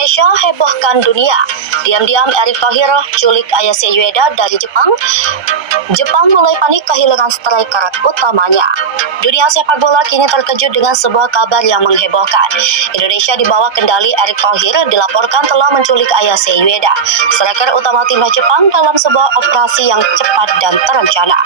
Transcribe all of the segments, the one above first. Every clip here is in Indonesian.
Indonesia hebohkan dunia. Diam-diam Erick Thohir culik Ayase Ueda dari Jepang. Jepang mulai panik kehilangan striker utamanya. Dunia sepak bola kini terkejut dengan sebuah kabar yang menghebohkan. Indonesia di bawah kendali Erick Thohir dilaporkan telah menculik Ayase Ueda, striker utama timnas Jepang dalam sebuah operasi yang cepat dan terencana.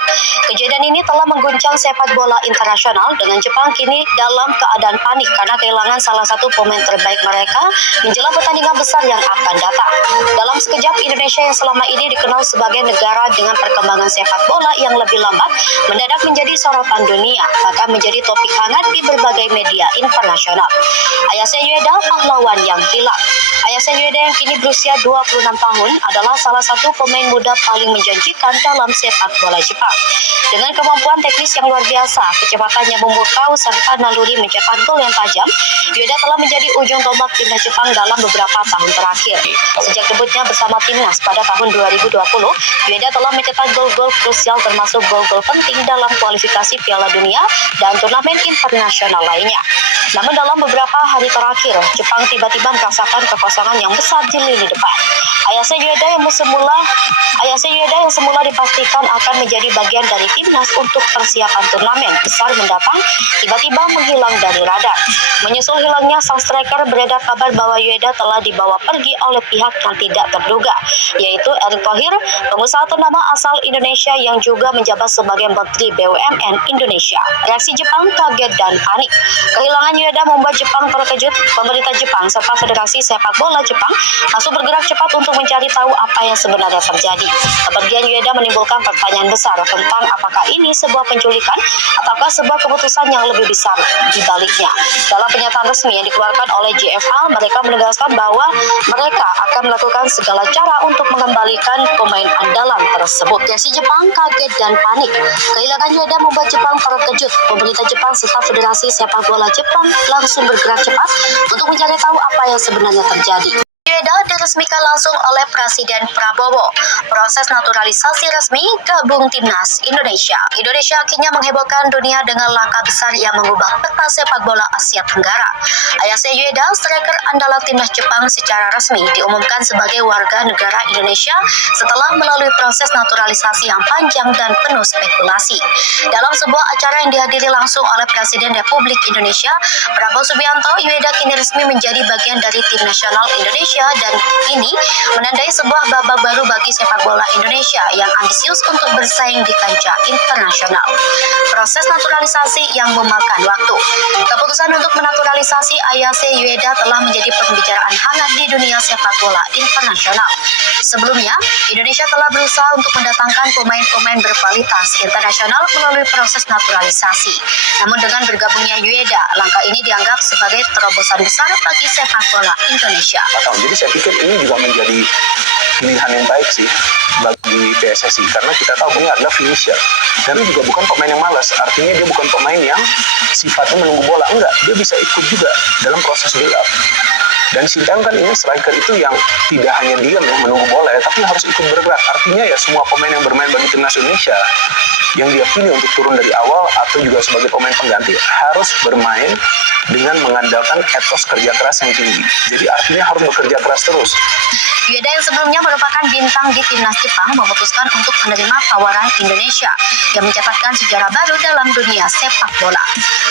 Kejadian ini telah mengguncang sepak bola internasional dengan Jepang kini dalam keadaan panik karena kehilangan salah satu pemain terbaik mereka menjelang pertandingan besar yang akan datang. Dalam sekejap, Indonesia yang selama ini dikenal sebagai negara dengan perkembangan sepak bola yang lebih lambat mendadak menjadi sorotan dunia, bahkan menjadi topik hangat di berbagai media internasional. Ayase Ueda pahlawan yang hilang. Ayase Ueda yang kini berusia 26 tahun adalah salah satu pemain muda paling menjanjikan dalam sepak bola Jepang. Dengan kemampuan teknis yang luar biasa, kecepatannya memukau serta naluri mencetak gol yang tajam, Ueda telah menjadi ujung tombak timnas Jepang dalam beberapa tahun terakhir. Sejak debutnya bersama timnas pada tahun 2020, Ueda telah mencetak gol-gol krusial termasuk gol-gol penting dalam kualifikasi Piala Dunia dan turnamen internasional lainnya. Namun dalam beberapa hari terakhir, Jepang tiba-tiba merasakan kekosongan yang besar di lini depan. Ayase Ueda yang semula dipastikan akan menjadi bagian dari timnas untuk persiapan turnamen besar mendatang, tiba-tiba menghilang dari radar. Menyusul hilangnya sang striker, beredar kabar bahwa Ueda telah dibawa pergi oleh pihak yang tidak terduga, yaitu Erick Thohir, pengusaha ternama asal Indonesia yang juga menjabat sebagai Menteri BUMN Indonesia. Reaksi Jepang kaget dan panik. Kehilangan Ueda membuat Jepang terkejut. Pemerintah Jepang serta Federasi Sepak Bola Jepang langsung bergerak cepat untuk mencari tahu apa yang sebenarnya terjadi. Kepergian Ueda menimbulkan pertanyaan besar tentang apakah ini sebuah penculikan ataukah sebuah keputusan yang lebih besar di baliknya. Dalam pernyataan resmi yang dikeluarkan oleh JFA, mereka menegaskan bahwa mereka akan melakukan segala cara untuk mengembalikan pemain andalan tersebut. Reaksi Jepang kaget dan panik. Kehilangan Ueda membuat Jepang terkejut. Pemerintah Jepang serta Federasi Sepak Bola Jepang langsung bergerak cepat untuk mencari tahu apa yang sebenarnya terjadi. Ueda diresmikan langsung oleh Presiden Prabowo. Proses naturalisasi resmi gabung timnas Indonesia. Indonesia akhirnya menghebohkan dunia dengan langkah besar yang mengubah peta sepak bola Asia Tenggara. Ayase Ueda, striker andalan timnas Jepang, secara resmi diumumkan sebagai warga negara Indonesia setelah melalui proses naturalisasi yang panjang dan penuh spekulasi. Dalam sebuah acara yang dihadiri langsung oleh Presiden Republik Indonesia, Prabowo Subianto, Ueda kini resmi menjadi bagian dari tim nasional Indonesia dan ini menandai sebuah babak baru bagi sepak bola Indonesia yang ambisius untuk bersaing di kancah internasional. Proses naturalisasi yang memakan waktu. Keputusan untuk menaturalisasi Ayase Ueda telah menjadi pembicaraan hangat di dunia sepak bola internasional. Sebelumnya, Indonesia telah berusaha untuk mendatangkan pemain-pemain berkualitas internasional melalui proses naturalisasi. Namun dengan bergabungnya Ueda, langkah ini dianggap sebagai terobosan besar bagi sepak bola Indonesia. Jadi saya pikir ini juga menjadi pilihan yang baik sih bagi PSSI karena kita tahu ini adalah finisher dan juga bukan pemain yang malas, artinya dia bukan pemain yang sifatnya menunggu bola, enggak, dia bisa ikut juga dalam proses build up. Dan Sintayong kan ini striker itu yang tidak hanya diam yang menunggu bola ya, tapi harus ikut bergerak. Artinya ya semua pemain yang bermain bagi timnas Indonesia yang dia pilih untuk turun dari awal atau juga sebagai pemain pengganti harus bermain dengan mengandalkan etos kerja keras yang tinggi. Jadi artinya harus bekerja keras terus. Ueda yang sebelumnya merupakan bintang di timnas Jepang memutuskan untuk menerima tawaran Indonesia yang mencatatkan sejarah baru dalam dunia sepak bola.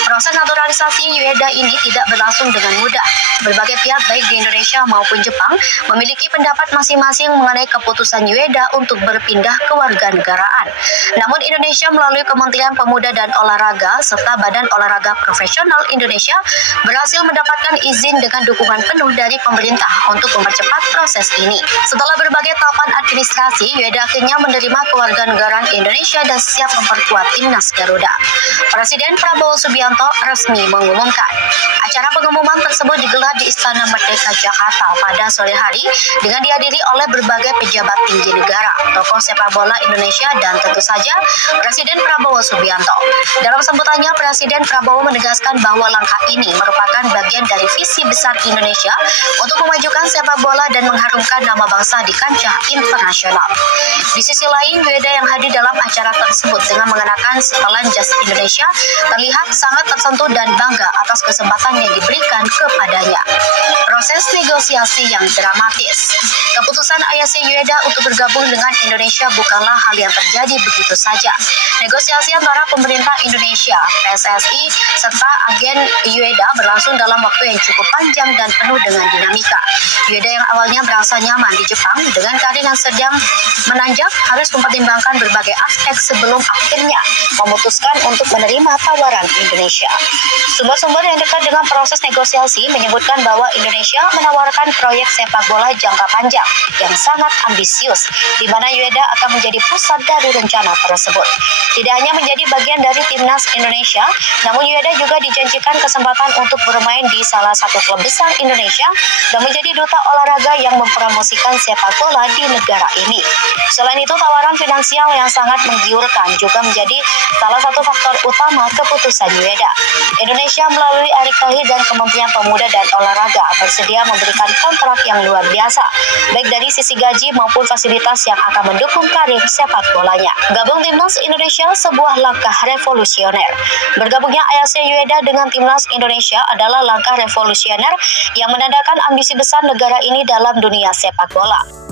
Proses naturalisasi Ueda ini tidak berlangsung dengan mudah. Berbagai pihak baik di Indonesia maupun Jepang memiliki pendapat masing-masing mengenai keputusan Ueda untuk berpindah ke warganegaraan. Namun Indonesia melalui Kementerian Pemuda dan Olahraga serta Badan Olahraga Profesional Indonesia berhasil mendapatkan izin dengan dukungan penuh dari pemerintah untuk mempercepat proses ini. Setelah berbagai tahapan administrasi, Ueda akhirnya menerima kewarganegaraan Indonesia dan siap memperkuat timnas Garuda. Presiden Prabowo Subianto resmi mengumumkan. Acara pengumuman tersebut digelar di Istana Merdeka Jakarta pada sore hari dengan dihadiri oleh berbagai pejabat tinggi negara, tokoh sepak bola Indonesia dan tentu saja Presiden Prabowo Subianto. Dalam sambutannya, Presiden Prabowo menegaskan bahwa langkah ini merupakan bagian dari visi besar Indonesia untuk memajukan sepak bola dan mengharumkan membanggakan nama bangsa di kancah internasional. Di sisi lain, Yueda yang hadir dalam acara tersebut dengan mengenakan setelan jas Indonesia terlihat sangat tersentuh dan bangga atas kesempatan yang diberikan kepadanya. Proses negosiasi yang dramatis. Keputusan Ayase Yueda untuk bergabung dengan Indonesia bukanlah hal yang terjadi begitu saja. Negosiasi antara pemerintah Indonesia, PSSI, serta agen Yueda berlangsung dalam waktu yang cukup panjang dan penuh dengan dinamika. Yueda yang awalnya merasa nyaman di Jepang dengan karir yang sedang menanjak harus mempertimbangkan berbagai aspek sebelum akhirnya memutuskan untuk menerima tawaran Indonesia. Sumber-sumber yang dekat dengan proses negosiasi menyebutkan bahwa Indonesia menawarkan proyek sepak bola jangka panjang yang sangat ambisius, di mana Yueda akan menjadi pusat dari rencana tersebut. Tidak hanya menjadi bagian dari timnas Indonesia, namun Yueda juga dijanjikan kesempatan untuk bermain di salah satu klub besar Indonesia dan menjadi duta olahraga yang mempromosikan sepak bola di negara ini. Selain itu, tawaran finansial yang sangat menggiurkan juga menjadi salah satu faktor utama keputusan Yueda. Indonesia melalui Erick Thohir dan Kementerian Pemuda dan Olahraga bersedia memberikan kontrak yang luar biasa, baik dari sisi gaji maupun fasilitas yang akan mendukung karir sepak bolanya. Gabung timnas Indonesia sebuah langkah revolusioner. Bergabungnya Ayase Yueda dengan timnas Indonesia adalah langkah revolusioner yang menandakan ambisi besar negara ini dalam dunia sepak bola.